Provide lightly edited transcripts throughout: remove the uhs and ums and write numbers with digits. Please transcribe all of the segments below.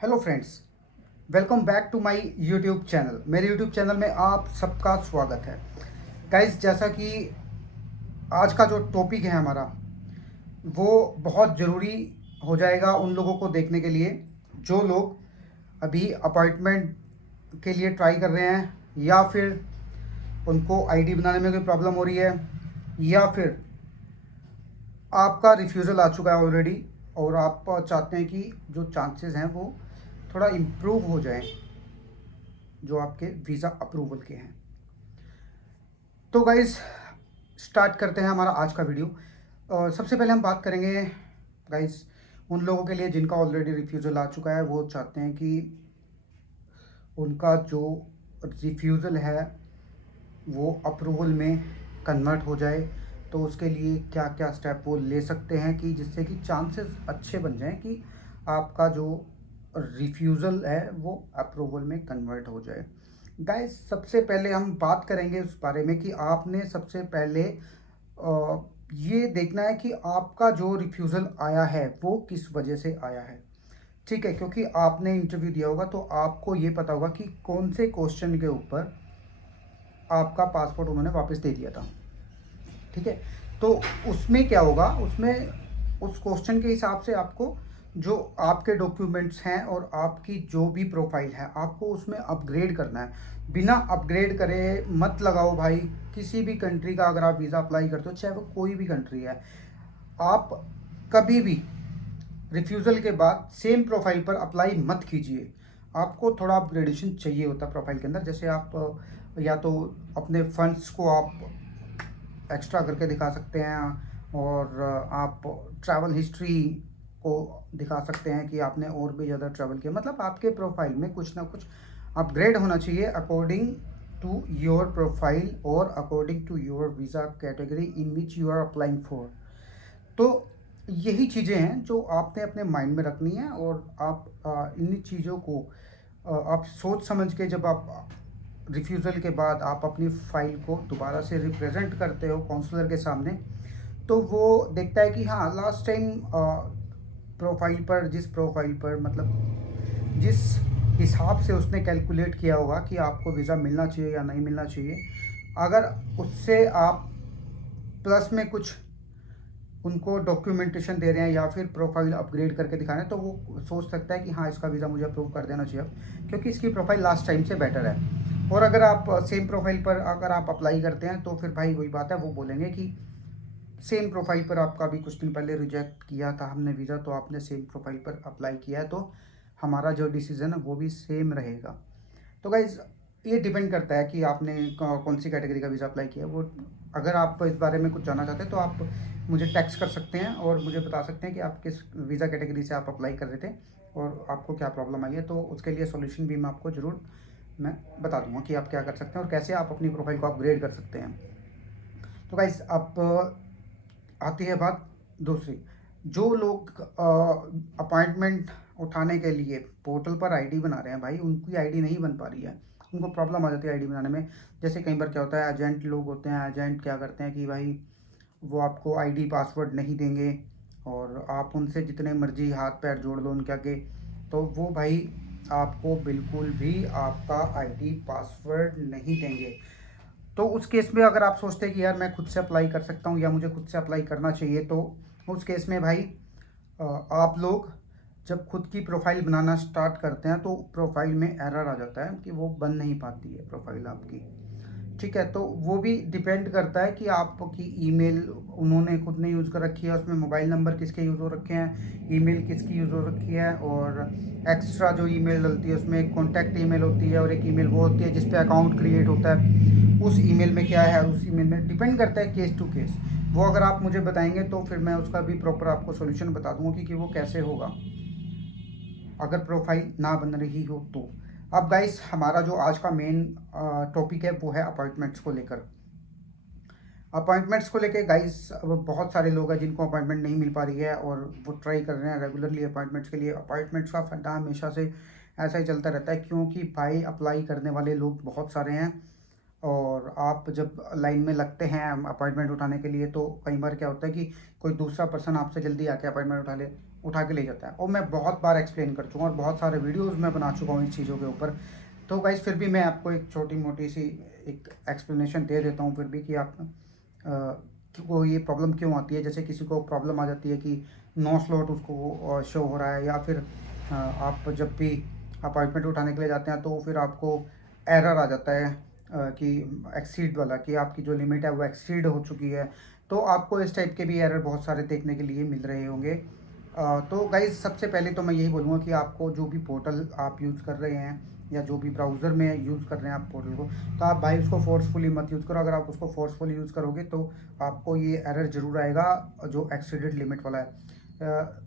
Hello friends, welcome back to my YouTube channel. मेरे YouTube channel में आप सबका स्वागत है। गाइस, जैसा कि आज का जो टॉपिक है हमारा, वो बहुत ज़रूरी हो जाएगा उन लोगों को देखने के लिए जो लोग अभी अपॉइंटमेंट के लिए ट्राई कर रहे हैं, या फिर उनको आईडी बनाने में कोई प्रॉब्लम हो रही है, या फिर आपका रिफ्यूज़ल आ चुका है ऑलरेडी और आप चाहते हैं कि जो चांसेस हैं वो थोड़ा इम्प्रूव हो जाएं, जो आपके वीज़ा अप्रूवल के हैं। तो गाइस, स्टार्ट करते हैं हमारा आज का वीडियो। सबसे पहले हम बात करेंगे गाइस उन लोगों के लिए जिनका ऑलरेडी रिफ्यूज़ल आ चुका है। वो चाहते हैं कि उनका जो रिफ्यूज़ल है वो अप्रूवल में कन्वर्ट हो जाए। तो उसके लिए क्या क्या स्टेप वो ले सकते हैं कि जिससे कि चांसेस अच्छे बन जाएं कि आपका जो रिफ्यूज़ल है वो अप्रूवल में कन्वर्ट हो जाए। गाइस, सबसे पहले हम बात करेंगे उस बारे में कि आपने सबसे पहले ये देखना है कि आपका जो रिफ्यूज़ल आया है वो किस वजह से आया है। ठीक है, क्योंकि आपने इंटरव्यू दिया होगा तो आपको ये पता होगा कि कौन से क्वेश्चन के ऊपर आपका पासपोर्ट उन्होंने वापस दे दिया था। ठीक है, तो उसमें क्या होगा, उसमें उस क्वेश्चन के हिसाब से आपको जो आपके डॉक्यूमेंट्स हैं और आपकी जो भी प्रोफाइल है आपको उसमें अपग्रेड करना है। बिना अपग्रेड करे मत लगाओ भाई। किसी भी कंट्री का अगर आप वीज़ा अप्लाई करते हो, चाहे वो कोई भी कंट्री है, आप कभी भी रिफ्यूज़ल के बाद सेम प्रोफाइल पर अप्लाई मत कीजिए। आपको थोड़ा अपग्रेडेशन चाहिए होता है प्रोफाइल के अंदर। जैसे आप या तो अपने फंड्स को आप एक्स्ट्रा करके दिखा सकते हैं, और आप ट्रैवल हिस्ट्री को दिखा सकते हैं कि आपने और भी ज़्यादा ट्रैवल किया। मतलब आपके प्रोफाइल में कुछ ना कुछ अपग्रेड होना चाहिए अकॉर्डिंग टू योर प्रोफाइल और according to your visa category in which you are applying for. तो यही चीज़ें हैं जो आपने अपने माइंड में रखनी है, और आप इन चीज़ों को आप सोच समझ के जब आप रिफ्यूज़ल के बाद आप अपनी फ़ाइल को दोबारा से रिप्रेजेंट करते हो काउंसलर के सामने, तो वो देखता है कि हाँ, लास्ट टाइम प्रोफाइल पर जिस प्रोफाइल पर मतलब जिस हिसाब से उसने कैलकुलेट किया होगा कि आपको वीज़ा मिलना चाहिए या नहीं मिलना चाहिए, अगर उससे आप प्लस में कुछ उनको डॉक्यूमेंटेशन दे रहे हैं या फिर प्रोफाइल अपग्रेड करके दिखा रहे हैं, तो वो सोच सकता है कि हाँ, इसका वीज़ा मुझे अप्रूव कर देना चाहिए अब, क्योंकि इसकी प्रोफाइल लास्ट टाइम से बेटर है। और अगर आप सेम प्रोफाइल पर अगर आप अप्लाई करते हैं तो फिर भाई वही बात है, वो बोलेंगे कि सेम प्रोफाइल पर आपका भी कुछ दिन पहले रिजेक्ट किया था हमने वीज़ा, तो आपने सेम प्रोफाइल पर अप्लाई किया है, तो हमारा जो डिसीज़न है वो भी सेम रहेगा। तो गाइज़, ये डिपेंड करता है कि आपने कौन सी कैटेगरी का वीज़ा अप्लाई किया है। वो अगर आप इस बारे में कुछ जानना चाहते हैं तो आप मुझे टेक्स्ट कर सकते हैं और मुझे बता सकते हैं कि आप किस वीज़ा कैटेगरी से आप अप्लाई कर रहे थे और आपको क्या प्रॉब्लम आई है। तो उसके लिए सॉल्यूशन भी मैं आपको ज़रूर मैं बता दूंगा कि आप क्या कर सकते हैं और कैसे आप अपनी प्रोफाइल को अपग्रेड कर सकते हैं। तो गाइस, अब आती है बात दूसरी। जो लोग अपॉइंटमेंट उठाने के लिए पोर्टल पर आईडी बना रहे हैं भाई, उनकी आईडी नहीं बन पा रही है, उनको प्रॉब्लम आ जाती है आईडी बनाने में। जैसे कई बार क्या होता है, एजेंट लोग होते हैं, एजेंट क्या करते हैं कि भाई वो आपको आईडी पासवर्ड नहीं देंगे, और आप उनसे जितने मर्जी हाथ पैर जोड़ लो उनके आगे, तो वो भाई आपको बिल्कुल भी आपका आईडी पासवर्ड नहीं देंगे। तो उस केस में अगर आप सोचते हैं कि यार मैं खुद से अप्लाई कर सकता हूँ या मुझे खुद से अप्लाई करना चाहिए, तो उस केस में भाई आप लोग जब खुद की प्रोफाइल बनाना स्टार्ट करते हैं तो प्रोफाइल में एरर आ जाता है कि वो बन नहीं पाती है प्रोफाइल आपकी। ठीक है, तो वो भी डिपेंड करता है कि आपकी ईमेल उन्होंने खुद ने यूज़ कर रखी है, उसमें मोबाइल नंबर किसके यूज़ हो रखे हैं, ईमेल किसकी यूज़ हो रखी है, और एक्स्ट्रा जो ईमेल डलती है उसमें एक कॉन्टैक्ट ईमेल होती है और एक ईमेल वो होती है जिस पे अकाउंट क्रिएट होता है। उस ईमेल में क्या है, उस ईमेल में डिपेंड करता है केस टू केस। वो अगर आप मुझे बताएंगे तो फिर मैं उसका भी प्रॉपर आपको सोल्यूशन बता दूंगा कि वो कैसे होगा अगर प्रोफाइल ना बन रही हो तो। अब गाइस, हमारा जो आज का मेन टॉपिक है वो है अपॉइंटमेंट्स को लेकर। अपॉइंटमेंट्स को लेकर गाइस, बहुत सारे लोग हैं जिनको अपॉइंटमेंट नहीं मिल पा रही है और वो ट्राई कर रहे हैं रेगुलरली अपॉइंटमेंट्स के लिए। अपॉइंटमेंट्स का फंडा हमेशा से ऐसा ही चलता रहता है, क्योंकि भाई अप्लाई करने वाले लोग बहुत सारे हैं और आप जब लाइन में लगते हैं अपॉइंटमेंट उठाने के लिए, तो कई बार क्या होता है कि कोई दूसरा पर्सन आपसे जल्दी आके अपॉइंटमेंट उठा के ले जाता है। और मैं बहुत बार एक्सप्लेन कर चुका हूँ और बहुत सारे वीडियोज़ मैं बना चुका हूँ इस चीज़ों के ऊपर। तो गाइस फिर भी मैं आपको एक छोटी मोटी सी एक एक्सप्लेनेशन दे देता हूँ फिर भी, कि आप को ये प्रॉब्लम क्यों आती है। जैसे किसी को प्रॉब्लम आ जाती है कि नो स्लॉट उसको शो हो रहा है, या फिर आप जब भी अपॉइंटमेंट उठाने के लिए जाते हैं तो फिर आपको एरर आ जाता है कि एक्सीड वाला, कि आपकी जो लिमिट है वो एक्सीड हो चुकी है। तो आपको इस टाइप के भी एरर बहुत सारे देखने के लिए मिल रहे होंगे। तो गाइज़ सबसे पहले तो मैं यही बोलूँगा कि आपको जो भी पोर्टल आप यूज़ कर रहे हैं, या जो भी ब्राउज़र में यूज़ कर रहे हैं आप पोर्टल को, तो आप भाई उसको फोर्सफुली मत यूज़ करो। अगर आप उसको फोर्सफुली यूज़ करोगे तो आपको ये एरर ज़रूर आएगा जो एक्सीडेड लिमिट वाला है।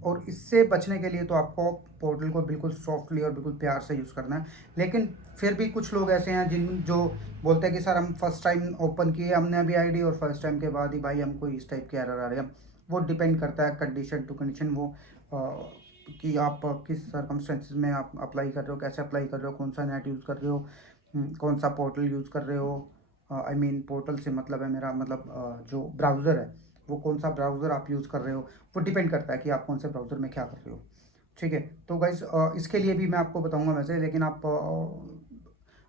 और इससे बचने के लिए तो आपको पोर्टल को बिल्कुल सॉफ्टली और बिल्कुल प्यार से यूज़ करना है। लेकिन फिर भी कुछ लोग ऐसे हैं जिन जो बोलते हैं कि सर हम फर्स्ट टाइम ओपन किए हमने अभी आईडी, और फर्स्ट टाइम के बाद ही भाई हमको इस टाइप के एरर आ रहे हैं। वो डिपेंड करता है कंडीशन टू कंडीशन, वो कि आप किस सर्कमस्टेंसेस में आप अप्लाई कर रहे हो, कैसे अप्लाई कर रहे हो, कौन सा नेट यूज़ कर रहे हो, कौन सा पोर्टल यूज़ कर रहे हो। आई मीन पोर्टल से मतलब है मेरा, मतलब जो ब्राउज़र है वो कौन सा ब्राउज़र आप यूज़ कर रहे हो, वो डिपेंड करता है कि आप कौन से ब्राउज़र में क्या कर रहे हो। ठीक है। तो गाइज़ इसके लिए भी मैं आपको बताऊंगा वैसे, लेकिन आप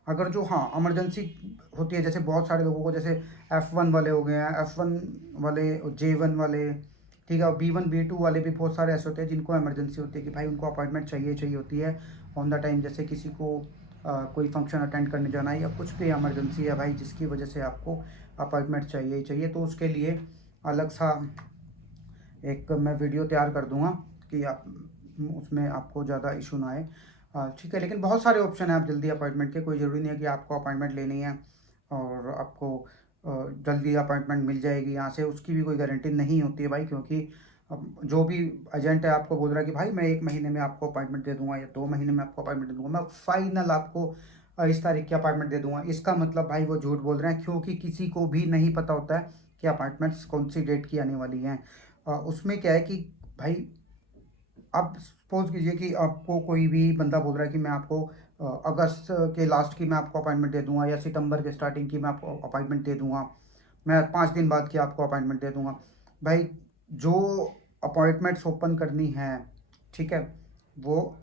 अगर जो हाँ इमरजेंसी होती है, जैसे बहुत सारे लोगों को, जैसे F1 वाले हो गए हैं, F1 वाले, J1 वाले, ठीक है, और B1 B2 वाले भी बहुत सारे ऐसे होते हैं जिनको इमरजेंसी होती है कि भाई उनको अपॉइंटमेंट चाहिए चाहिए होती है ऑन द टाइम। जैसे किसी को कोई फंक्शन अटेंड करने जाना है, या कुछ भी इमरजेंसी है भाई जिसकी वजह से आपको अपॉइंटमेंट चाहिए ही चाहिए, तो उसके लिए अलग सा एक मैं वीडियो तैयार कर दूंगा कि आप उसमें आपको ज़्यादा इशू ना आए। ठीक है। लेकिन बहुत सारे ऑप्शन हैं आप जल्दी अपॉइंटमेंट के, कोई ज़रूरी नहीं है कि आपको अपॉइंटमेंट लेनी है और आपको जल्दी अपॉइंटमेंट मिल जाएगी यहाँ से, उसकी भी कोई गारंटी नहीं होती है भाई। क्योंकि अब जो भी एजेंट है आपको बोल रहा है कि भाई मैं 1 महीने में आपको अपॉइंटमेंट दे दूंगा, या 2 महीने में आपको अपॉइंटमेंट दे दूंगा, मैं फाइनल आपको इस तारीख की अपॉइंटमेंट दे दूंगा, इसका मतलब भाई वो झूठ बोल रहे हैं। क्योंकि किसी को भी नहीं पता होता है कि अपॉइंटमेंट्स कौन सी डेट की आने वाली हैं। उसमें क्या है कि भाई आप सपोज कीजिए कि आपको कोई भी बंदा बोल रहा है कि मैं आपको अगस्त के लास्ट की मैं आपको अपॉइंटमेंट दे दूंगा, या सितंबर के स्टार्टिंग की मैं आपको अपॉइंटमेंट दे दूंगा, मैं 5 दिन बाद की आपको अपॉइंटमेंट दे दूंगा। भाई जो अपॉइंटमेंट्स ओपन करनी है, ठीक है, वो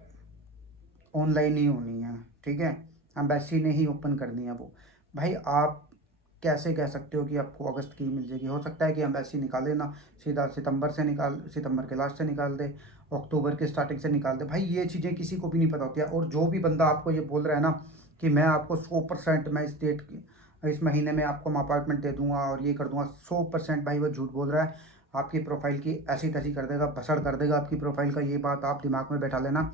ऑनलाइन ही होनी है। ठीक है, एम्बेसी ने ही ओपन करनी है वो। भाई आप कैसे कह सकते हो कि आपको अगस्त की मिल जाएगी? हो सकता है कि एम्बेसी निकाले ना, सीधा सितंबर के लास्ट से निकाल दे, अक्टूबर के स्टार्टिंग से निकाल दे। भाई ये चीज़ें किसी को भी नहीं पता होती है। और जो भी बंदा आपको ये बोल रहा है ना कि मैं आपको 100% मैं इस डेट की इस महीने में आपको मैं अपार्टमेंट दे दूंगा और ये कर दूंगा, 100% भाई वो झूठ बोल रहा है। आपकी प्रोफाइल की ऐसी तैसी कर देगा, भसड़ कर देगा आपकी प्रोफाइल का। ये बात आप दिमाग में बैठा लेना।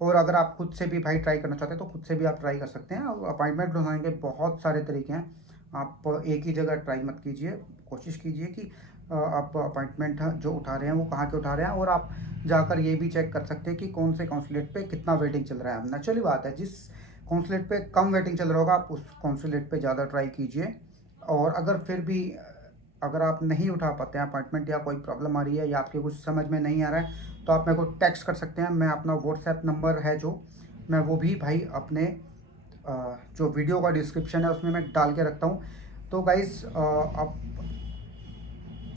और अगर आप खुद से भी भाई ट्राई करना चाहते हैं तो खुद से भी आप ट्राई कर सकते हैं। अपॉइंटमेंट बनाने के बहुत सारे तरीके हैं। आप एक ही जगह ट्राई मत कीजिए, कोशिश कीजिए कि आप अपॉइंटमेंट जो उठा रहे हैं वो कहाँ के उठा रहे हैं। और आप जाकर ये भी चेक कर सकते हैं कि कौन से कॉन्सुलेट पे कितना वेटिंग चल रहा है। नेचुरली बात है, जिस कॉन्सुलेट पे कम वेटिंग चल रहा होगा आप उस कॉन्सुलेट पे ज़्यादा ट्राई कीजिए। और अगर फिर भी अगर आप नहीं उठा पाते हैं अपॉइंटमेंट, या कोई प्रॉब्लम आ रही है, या आपके कुछ समझ में नहीं आ रहा है, तो आप मेरे को टेक्स्ट कर सकते हैं। मैं अपना व्हाट्सएप नंबर है जो, मैं वो भी भाई अपने जो वीडियो का डिस्क्रिप्शन है उसमें मैं डाल के रखता हूँ। तो गाइस आप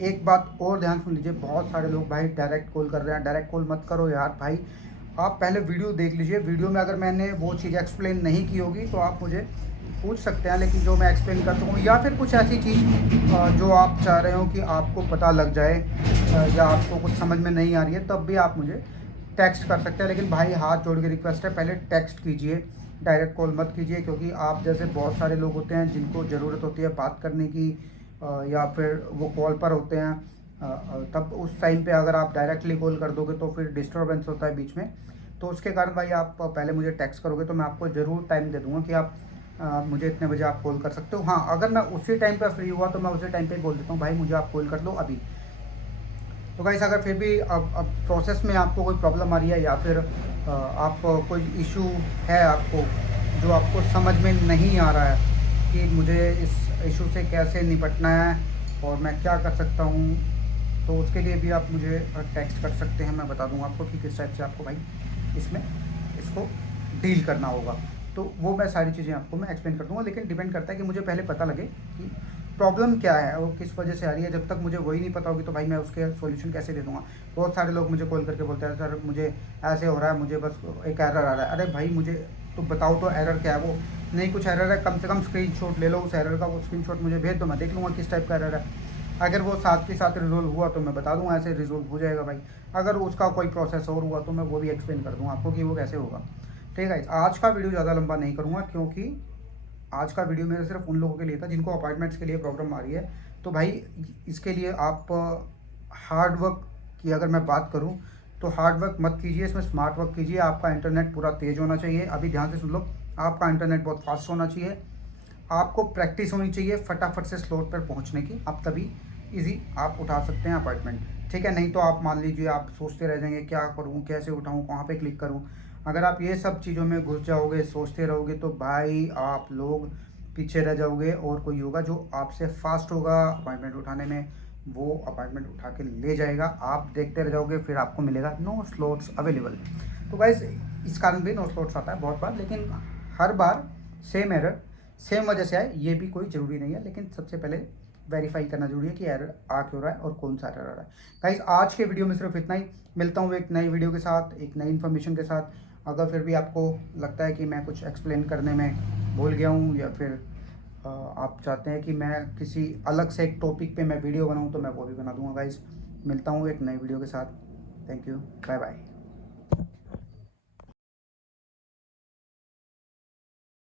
एक बात और ध्यान सुन लीजिए, बहुत सारे लोग भाई डायरेक्ट कॉल कर रहे हैं। डायरेक्ट कॉल मत करो यार भाई, आप पहले वीडियो देख लीजिए। वीडियो में अगर मैंने वो चीज़ एक्सप्लेन नहीं की होगी तो आप मुझे पूछ सकते हैं, लेकिन जो मैं एक्सप्लेन कर चुका हूँ, या फिर कुछ ऐसी चीज़ जो आप चाह रहे हो कि आपको पता लग जाए, या आपको कुछ समझ में नहीं आ रही है, तब भी आप मुझे टेक्स्ट कर सकते हैं। लेकिन भाई हाथ जोड़ के रिक्वेस्ट है, पहले टेक्स्ट कीजिए, डायरेक्ट कॉल मत कीजिए। क्योंकि आप जैसे बहुत सारे लोग होते हैं जिनको ज़रूरत होती है बात करने की, या फिर वो कॉल पर होते हैं, तब उस टाइम पे अगर आप डायरेक्टली कॉल कर दोगे तो फिर डिस्टर्बेंस होता है बीच में। तो उसके कारण भाई आप पहले मुझे टेक्स्ट करोगे तो मैं आपको ज़रूर टाइम दे दूँगा कि आप मुझे इतने बजे आप कॉल कर सकते हो। हाँ, अगर मैं उसी टाइम पे फ्री हुआ तो मैं उसी टाइम पे बोल देता हूँ भाई मुझे आप कॉल कर लो अभी। तो गाइस अगर फिर भी अब प्रोसेस में आपको कोई प्रॉब्लम आ रही है, या फिर आप कोई इशू है आपको जो आपको समझ में नहीं आ रहा है कि मुझे इस इशू से कैसे निपटना है और मैं क्या कर सकता हूँ, तो उसके लिए भी आप मुझे टेक्स्ट कर सकते हैं। मैं बता दूँगा आपको कि किस टाइप से आपको भाई इसमें इसको डील करना होगा। तो वो मैं सारी चीज़ें आपको मैं एक्सप्लेन कर दूँगा, लेकिन डिपेंड करता है कि मुझे पहले पता लगे कि प्रॉब्लम क्या है और किस वजह से आ रही है। जब तक मुझे वही नहीं पता होगी तो भाई मैं उसके सॉल्यूशन कैसे दे दूँगा। बहुत सारे लोग मुझे कॉल करके बोलते हैं सर मुझे ऐसे हो रहा है, मुझे बस एक एरर आ रहा है। अरे भाई मुझे तो बताओ तो एरर क्या है। वो नहीं कुछ एरर है, कम से कम स्क्रीनशॉट ले लो उस एरर का, वो स्क्रीनशॉट मुझे भेज दो, मैं देख लूँगा किस टाइप का एरर है। अगर वो साथ के साथ रिजोल्व हुआ तो मैं बता दूँगा ऐसे रिजोल्व हो जाएगा भाई। अगर उसका कोई प्रोसेस और हुआ तो मैं वो भी एक्सप्लेन कर दूँगा आपको कि वो कैसे होगा। ठीक है, आज का वीडियो ज़्यादा लंबा नहीं करूँगा, क्योंकि आज का वीडियो मेरा सिर्फ उन लोगों के लिए था जिनको अपार्टमेंट्स के लिए प्रॉब्लम आ रही है। तो भाई इसके लिए आप हार्ड वर्क की अगर मैं बात करूं तो हार्ड वर्क मत कीजिए, इसमें स्मार्ट वर्क कीजिए। आपका इंटरनेट पूरा तेज़ होना चाहिए। अभी ध्यान से सुन लो, आपका इंटरनेट बहुत फास्ट होना चाहिए। आपको प्रैक्टिस होनी चाहिए फटाफट से स्लॉट पर पहुंचने की, आप तभी इजी आप उठा सकते हैं अपार्टमेंट। ठीक है, नहीं तो आप मान लीजिए आप सोचते रह जाएंगे क्या करूं, कैसे उठाऊं, कहाँ पे क्लिक करूं। अगर आप ये सब चीज़ों में घुस जाओगे, सोचते रहोगे, तो भाई आप लोग पीछे रह जाओगे और कोई होगा जो आपसे फास्ट होगा अपॉइंटमेंट उठाने में, वो अपॉइंटमेंट उठा के ले जाएगा। आप देखते रह जाओगे, फिर आपको मिलेगा नो स्लॉट्स अवेलेबल। तो गाइस इस कारण भी नो स्लॉट्स आता है बहुत बार, लेकिन हर बार सेम एरर सेम वजह से आए ये भी कोई ज़रूरी नहीं है। लेकिन सबसे पहले वेरीफाई करना जरूरी है कि एरर आ क्यों रहा है और कौन सा एरर आ रहा है। गाइस आज के वीडियो में सिर्फ इतना ही। मिलता हूँ एक नई वीडियो के साथ, एक नई इन्फॉर्मेशन के साथ। अगर फिर भी आपको लगता है कि मैं कुछ एक्सप्लेन करने में भूल गया हूँ, या फिर आप चाहते हैं कि मैं किसी अलग से एक टॉपिक पे मैं वीडियो बनाऊँ, तो मैं वो भी बना दूंगा गाइस। मिलता हूँ एक नई वीडियो के साथ। Thank you, bye bye.